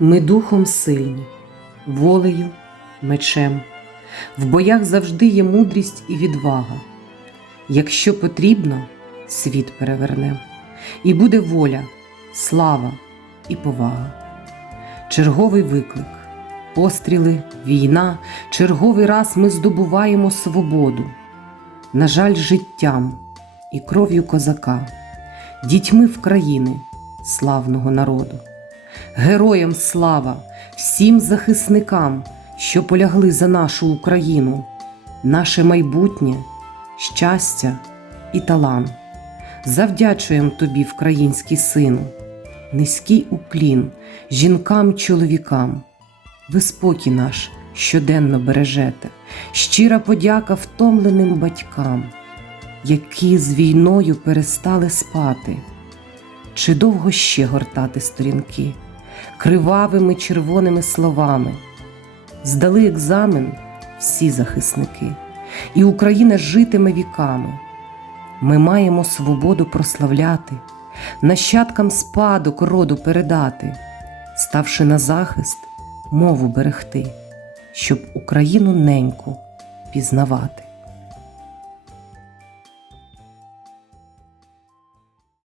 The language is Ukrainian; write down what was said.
Ми духом сильні, волею, мечем. В боях завжди є мудрість і відвага. Якщо потрібно, світ перевернем, і буде воля, слава і повага. Черговий виклик, постріли, війна, черговий раз ми здобуваємо свободу. На жаль, життям і кров'ю козака, дітьми в країни славного народу. Героям слава, всім захисникам, що полягли за нашу Україну, наше майбутнє, щастя і талант. Завдячуємо тобі, вкраїнський сину, низький уклін жінкам, чоловікам. Ви спокій наш щоденно бережете, щира подяка втомленим батькам, які з війною перестали спати. Чи довго ще гортати сторінки кривавими червоними словами? Здали екзамен всі захисники, і Україна житиме віками. Ми маємо свободу прославляти, нащадкам спадок роду передати, ставши на захист, мову берегти, щоб Україну неньку пізнавати.